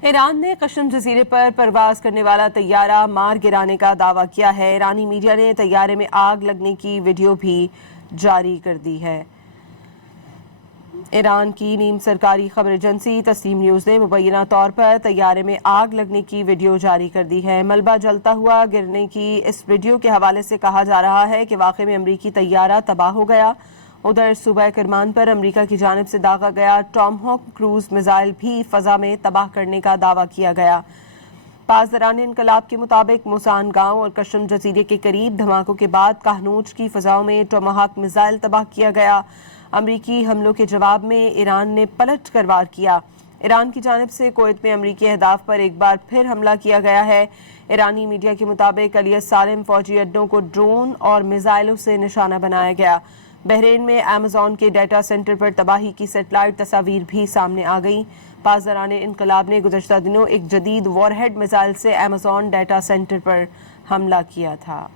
ایران نے قشم جزیرے پر پرواز کرنے والا طیارہ مار گرانے کا دعویٰ کیا ہے۔ ایرانی میڈیا نے طیارے میں آگ لگنے کی ویڈیو بھی جاری کر دی ہے۔ ایران کی نیم سرکاری خبر ایجنسی تسنیم نیوز نے مبینہ طور پر طیارے میں آگ لگنے کی ویڈیو جاری کر دی ہے۔ ملبہ جلتا ہوا گرنے کی اس ویڈیو کے حوالے سے کہا جا رہا ہے کہ واقعے میں امریکی طیارہ تباہ ہو گیا۔ ادھر صوبہ کرمان پر امریکہ کی جانب سے داغا گیا ٹام ہاک کروز میزائل بھی فضا میں تباہ کرنے کا دعویٰ کیا گیا۔ پاسداران انقلاب کے مطابق موسان گاؤں اور قشم جزیرے کے قریب دھماکوں کے بعد کہنوج کی فضاؤں میں ٹاماہاک میزائل تباہ کیا گیا۔ امریکی حملوں کے جواب میں ایران نے پلٹ کر وار کیا۔ ایران کی جانب سے کویت میں امریکی اہداف پر ایک بار پھر حملہ کیا گیا ہے۔ ایرانی میڈیا کے مطابق علی سالم فوجی اڈوں کو ڈرون اور میزائلوں سے نشانہ بنایا گیا۔ بحرین میں ایمیزون کے ڈیٹا سینٹر پر تباہی کی سیٹلائٹ تصاویر بھی سامنے آ گئیں۔ پاسداران انقلاب نے گزشتہ دنوں ایک جدید وار ہیڈ میزائل سے ایمیزون ڈیٹا سینٹر پر حملہ کیا تھا۔